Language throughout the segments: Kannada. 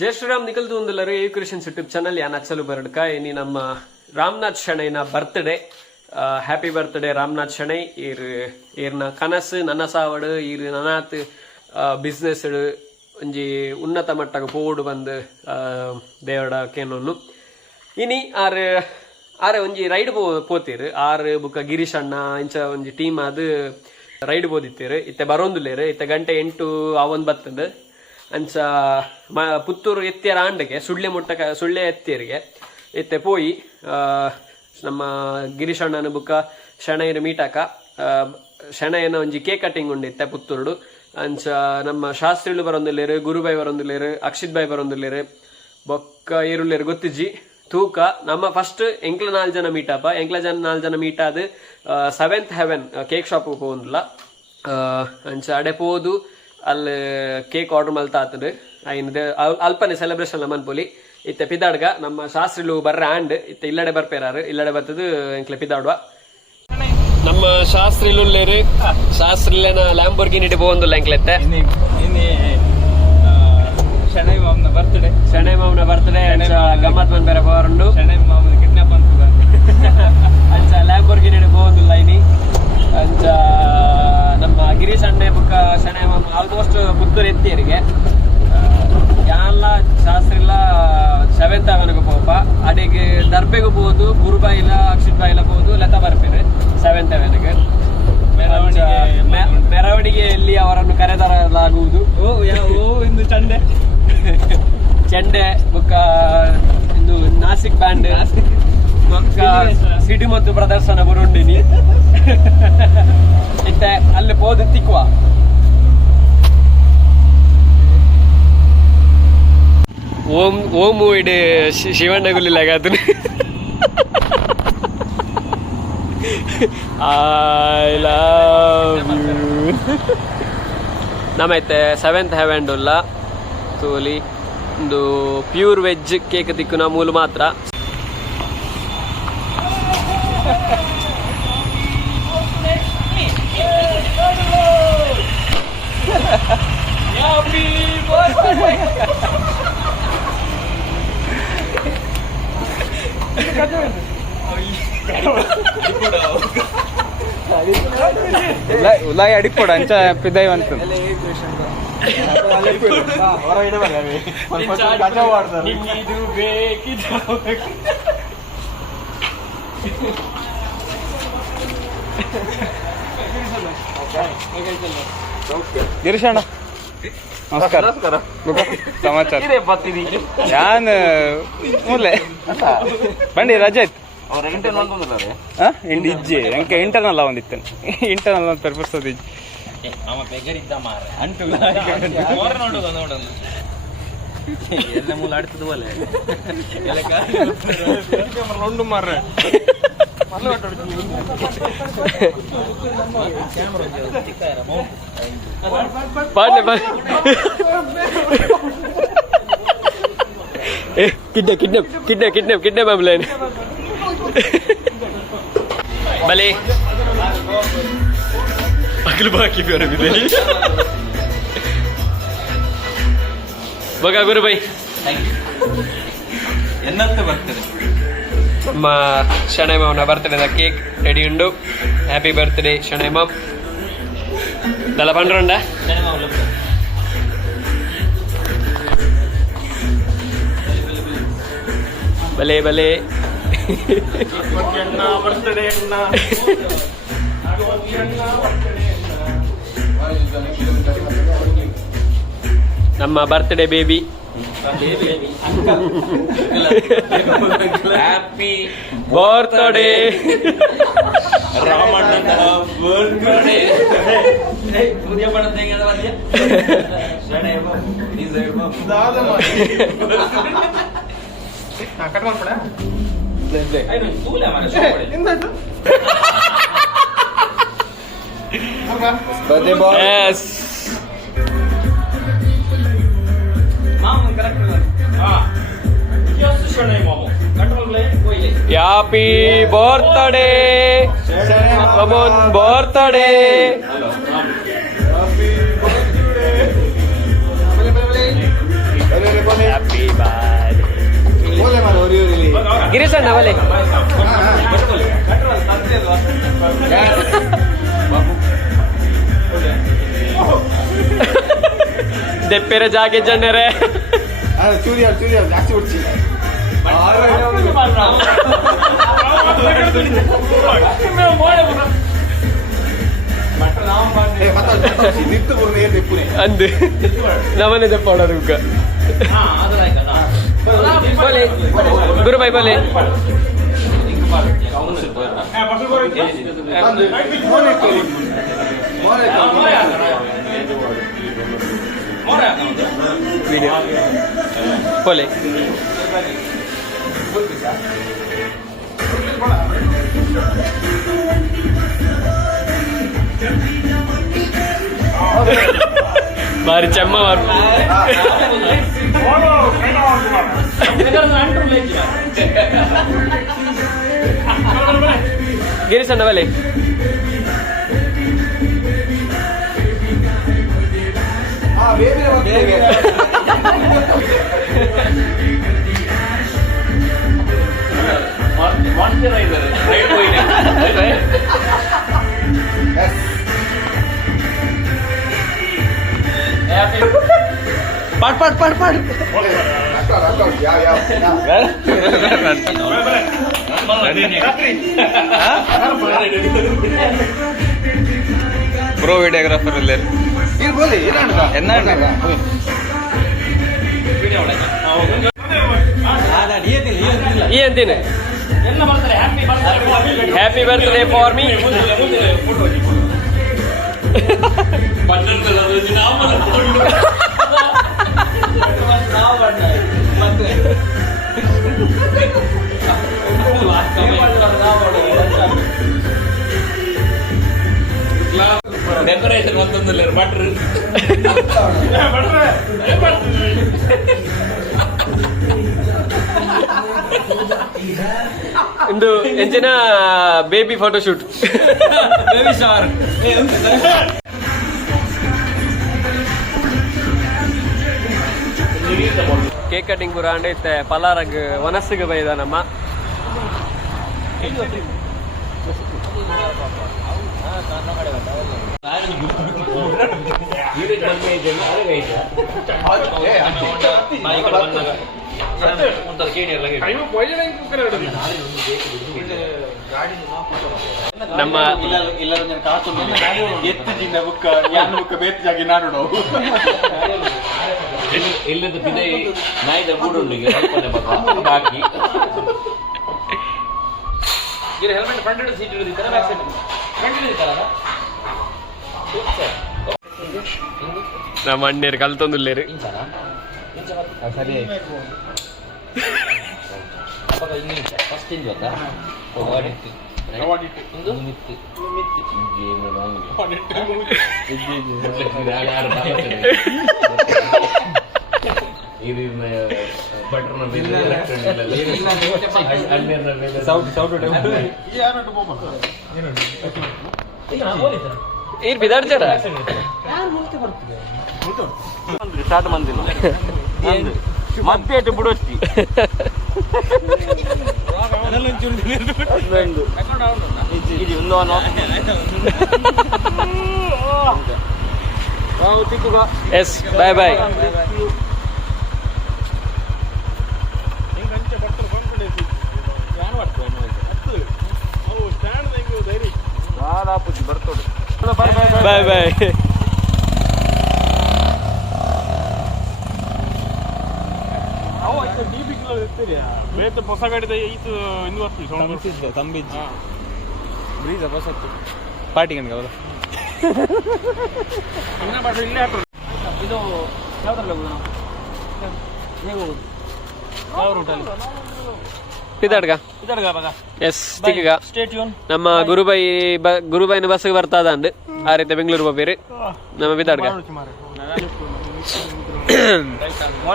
जय श्रीराम निकलतु ಒಂದಲ್ಲರು ಎ ಕ್ರಿಯೇಷನ್ಸ್ ಯೂಟ್ಯೂಬ್ ಚಾನಲ್ ಯಾನ್ ಅಚಲ್ ಉಬರಡ್ಕ ಇನಿ ನಮ್ಮ ರಾಮನಾಥ್ ಶೆಣೈನ birthday happy birthday Ramnath Shenoy ಈರ್ನ ಕನಸು ನನಸಾವಡು ಈರ್ ನನಾತ್ ಬಿಸ್ನೆಸ್ ಒಂಜಿ ಉನ್ನತ ಮಟ್ಟಕ್ಕೆ ಪೋಡು ಬಂದು ದೇವಡ ಕೇನೊನ್ನು ಇನಿ ಆರೆ ಒಂಜಿ ರೈಡ್ ಪೋತೀರು ಆರು ಬುಕ್ಕ ಗಿರೀಶ್ ಅಣ್ಣ ಇಂಚ ಒಂಜಿ ಟೀಮ್ ಅದು ರೈಡ್ ಬೋದಿತ್ತೀರು ಇತ್ತೆ ಬರೋಂದುಲ್ಲೇರು ಇತ್ತೆ ಗಂಟೆ 8 ಬತ್ತಂದು ಅಂಚ ಪುತ್ತೂರು ಎತ್ತಿಯರ ಆಂಡಗೆ ಸುಳ್ಳೆ ಎತ್ತಿಯರಿಗೆ ಇತ್ತೆ ಪೋಯಿ ನಮ್ಮ ಗಿರೀಶ್ ಅಣ್ಣನ ಬುಕ್ಕ ಶೆಣೈನ ಮೀಟಾಕ ಶೆಣೈನ ಒಂಜಿ ಕೇಕ್ ಕಟಿಂಗ್ ಉಂಡಿತ್ತೆ ಪುತ್ತೂರುಡು ಅಂಚ ನಮ್ಮ ಶಾಸ್ತ್ರಿಲು ಬರೊಂದುಲ್ಲೇರು ಗುರುಬಾಯಿ ಬರೊಂದುಲ್ಲೇರು ಅಕ್ಷಿತ್ ಬಾಯಿ ಬರೊಂದುಲ್ಲೇರು ಬೊಕ್ಕ ಈರುಳ್ಳೇರು ಗೊತ್ತಿಜ್ಜಿ ತೂಕ ನಮ್ಮ ಫಸ್ಟ್ ಎಂಕ್ಲ 4 ಜನ ಮೀಟಪ್ಪ ಎಂಕ್ಲ 4 ಜನ ಮೀಟ್ ಆದ್ 7th ಹೆವೆನ್ ಕೇಕ್ ಶಾಪ್ ಹೋಗುದಿಲ್ಲ ಅಂಚ ಅಡೆ ಪೋದು ಅಲ್ಲಿ ಕೇಕ್ ಆರ್ಡರ್ ಮಲ್ತಾ ಆತದು ಐನದು ಅಲ್ಪನೆ ಸೆಲೆಬ್ರೇಷನ್ ಮನ್ಪೊಲಿ ಇತ್ತೆ ಪಿದಾಡ್ಗ ನಮ್ಮ ಶಾಸ್ತ್ರಿಲು ಬರ್ರ ಆಂಡ್ ಇತ್ತೆ ಇಲ್ಲಡೆ ಬರ್ಪೇರಾರು ಇಲ್ಲಡೆ ಬರ್ತದು ಎಂಕ್ಲೆ ಪಿದಾಡುವ ನಮ್ಮ ಶಾಸ್ತ್ರಿಲುಲ್ಲೇರು ಶಾಸ್ತ್ರಿಲೇನ ಲ್ಯಾಂಬೋರ್ಗಿನಿ ಬೋಂದುಲ್ಲ ಎಂಕ್ಲೆತ್ತೆ ಶೆಣೈ ಮಾಮನ ಬರ್ತ್ಡೇ ಗಮ್ಮತ್ ಮನ್ ಬೇರೆ ಬರುಂಡು ಶೆಣೈ ಮಾಮನ ಕಿಡ್ನಾಪ್ ಅಂತದ ಅಂಚ ಲ್ಯಾಂಬೋರ್ಗಿನಿ ಬೋಂದುಲ್ಲ ಐನಿ ಅಂಚ ನಮ್ಮ ಗಿರೀಶ್ ಅಣ್ಣೆ ಬುಕ್ಕ ಶೆಣೈ ಮಾಮ ಆಲ್ಮೋಸ್ಟ್ ಪುತ್ತೂರು ಎತ್ತಿಯರಿಗೆ ಯಾನ್ಲ ಶಾಸ್ತ್ರಿಲ್ಲ 7th ಹೆವೆನ್ಗೆ ಪೋಪ ಅಡಿಗೆ ದರ್ಬೆಗೂ ಹೋದು ಗುರುಬಾಯಿಲ ಅಕ್ಷಿತ್ ಬಾಯಿಲ ಹೋದು ಲತಾ ಬರ್ಪೇರು 7th ಹೆವೆನ್ಗೆ ಮೆರವಣಿಗೆಯಲ್ಲಿ ಅವರನ್ನು ಕರೆತರಲಾಗುವುದು ಇಂದು ಚೆಂಡೆ ಬುಕ್ಕ ಇಂದು ನಾಸಿಕ್ ಬ್ಯಾಂಡ್ ಬುಕ್ಕ ಸಿಡಿ ಮತ್ತು ಪ್ರದರ್ಶನ ಬರುಂಡಿನಿ ಇತ್ತೆ ಅಲ್ಲಿ ಹೋದು ತಿಕ್ಕುವ ಓಂ ಇಡು ಶಿವಣ್ಣ ಗುಲಿಲಾಗದು ಐ ಲವ್ ಯು ನಮ್ಮೈತೆ 7th ಹೆವೆನ್ ಉಲ್ಲ ತೋಲಿ ಒಂದು ಪ್ಯೂರ್ ವೆಜ್ ಕೇಕ್ ತಿಕ್ಕುನ ಮೂಲು ಮಾತ್ರ ಉಲಾಯಿ ಅಡಿಪೋಡ ಅಂಚ ಪಿದಾಯಿ ಅಂತ ಗಿರೀಶ್ ಅಣ್ಣ ನಮಸ್ಕಾರ ಸಮಾಚಾರ ಯಾನ್ ಮೂಲೆ ಬಂಡಿ ರಜೆ ಇಜ್ಜಿ ಎಂಕೆ ಇಂಟರ್ನಲ್ ಒಂದಿತ್ತು ಇಂಟರ್ನಲ್ ಒಂದು ಪರ್ಪಸ್ ಇಜ್ಜಿ ಕಿಡ್ನಾಪ್ ಆಮ್ಲೇನ್ ಬಲೆ ಅಖಿಲ್ ಬಾಕಿ ಬೇರೆ ಬಗ ಗುರುಬೈ എന്നത്തെ ബർത്ത്ഡേ ನಮ್ಮ ಶೆಣೈ ಮಾಮನ ಬರ್ತ್ಡೇದ ಕೇಕ್ ರೆಡಿ ಉಂಡು ಹ್ಯಾಪಿ ಬರ್ತ್ಡೇ ಶೆಣೈ ಮಾಮ್ ದಲ ಪಂಡ್ರುಂಡ ಬಲೆ ಬಲೆ ನಮ್ಮ ಬರ್ತ್ಡೇ ಬೇಬಿ ಹ್ಯಾಪಿ ಬರ್ತ್ಡೇ ರಾಮಣ್ಣನ ಬರ್ತ್ಡೇ ಪುದಿಯ ಪಡತೆ ಹೆಂಗದ ಬಂದ್ಯ ಶೆಣೈ ಮಾಮ ಡಿಸೈಡ್ ಮಾಮ ದಾದ ಮಾಮ ಕಟ್ ಮಾಡ್ಬಿಡ ಐನು ತೂಲೆ ಮಾರ ಶೋಪಡೆ ಎಂದದು ಬರ್ತ್ಡೇ ಬಾಯ್ ಯಸ್ ಮಾಮ ಕರೆಕ್ಟ್ ಹಾ ಯಸ್ ಶೆಣೈ ಮಾಮ ಕಂಟ್ರೋಲ್ ಹೋಯ್ಲೆ happy birthday come on birthday happy birthday ದೆಪ್ಪೆರೆ ಜಾಗೆ ಜಣ್ಣರೆ ಚೂರಿ ಜಾಸ್ತಿ ಹೊಡ್ಸಿ ಅಂದು ನಮ್ಮನೆ ದೆಪ್ಪ ಹೊಡೋದು ಗುರುಬಾಯಿ ಬಲೆ बोले बारी चम्मा मार गिरी सन्ना वाले पाट पाट पाट पाट प्रो वीडियोग्राफर अल्ले ये अंतिने happy birthday for me decoration ಅಂತಂದಿಲ್ಲ ಬಟ್ರು ಇಂದು ಎಂಚಿನ ಬೇಬಿ ಫೋಟೋ ಶೂಟ್ ಬೇಬಿ ಶಾರ್ ಕೇಕ್ ಕಟಿಂಗ್ ಪೂರ ಅಂಡೈತೆ ಪಲಾರಗ್ ವನಸ್ಸಿಗೆ ಬೈದ ನಮ್ಮ ನಮ್ಮ ಇಲ್ಲದ ಬಿದೆ ನಾಯಿದ ಗೂಡುಂಡಿಗೆ ಬಾಕಿ ಹೆಲ್ಮೆಟ್ ಫ್ರಂಟ್ ಸೀಟ್ ಇಳಿದಿದ್ದಾರೆ ಬ್ಯಾಕ್ ಸೈಡ್ ಫ್ರಂಟ್ ಇಳಿದಿದ್ದಾರಲ್ಲ ನಮ್ಮ ಅಣ್ಣೇರು ಕಲ್ತೊಂದುಲ್ಲೇರು ಸರಿ ಫಸ್ಟ್ ಇಂಜ್ ಗೊತ್ತಾ ಈಗ ಬಿದಾಡ್ತಾರ ಸ್ಟಾರ್ಟ್ ಮಂದಿಲ್ಲ ಮಧ್ಯ ಬಿಡೋಷ್ಟಿ ಎಸ್ ಬಾಯ್ ಬಾಯ್ ಬಾಯ್ ಬಾಯ್ ಹೊಸ ಗಾಡಿದ ಇದು ಇನ್ನೂ ಬ್ರೀಜ ಬಸತ್ತು ಪಾರ್ಟಿ ಕಣ್ಗೆ ಅವರ ಇಲ್ಲೇ ಹಾಕೋದು ಇದು ಯಾವ್ದ್ರಲ್ಲಿ ಹೋಗುದು ನಾವು ಹೇಗೆ ಹೋಗುದು ಯಾವ ರೂಟಲ್ಲಿ ಪಿದಾಡ್ಗ ಎಸ್ ತಿಕ್ಕ ನಮ್ಮ ಗುರುಬೈನ ಬಸ್ಗೆ ಬರ್ತದ ಅಂಡ್ ಆ ರೀತಿ ಬೆಂಗಳೂರು ಬಪ್ಪೇರಿ ನಮ್ಮ ಪಿದಾಡ್ಗ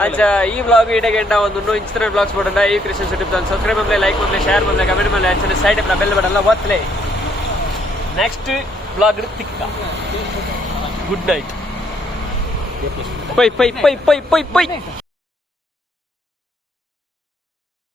अच्छा ಈ ವ್ಲಾಗ್ ಇಡಗೆಂಡ ಒಂದು ಇನ್ಸ್ಟಾಗ್ರಾಮ್ ವ್ಲಾಗ್ಸ್ ಮಾಡಂಡ ಈ ಕ್ರಿಶ್ಚಿಯನ್ ಯೂಟ್ಯೂಬ್ ಚಾನಲ್ ಸಬ್ಸ್ಕ್ರೈಬ್ ಮಾಡಲೇ ಲೈಕ್ ಮಾಡಲೇ ಶೇರ್ ಮಾಡಲೇ ಕಮೆಂಟ್ ಮಾಡಲೇ ಅಂಚನೆ ಸೈಡ್ ಬೆಲ್ ಬಟನ್ ಎಲ್ಲ ಒತ್ತಲೇ ನೆಕ್ಸ್ಟ್ ವ್ಲಾಗ್ ತಿಕ್ಕ good night bye bye bye bye bye pi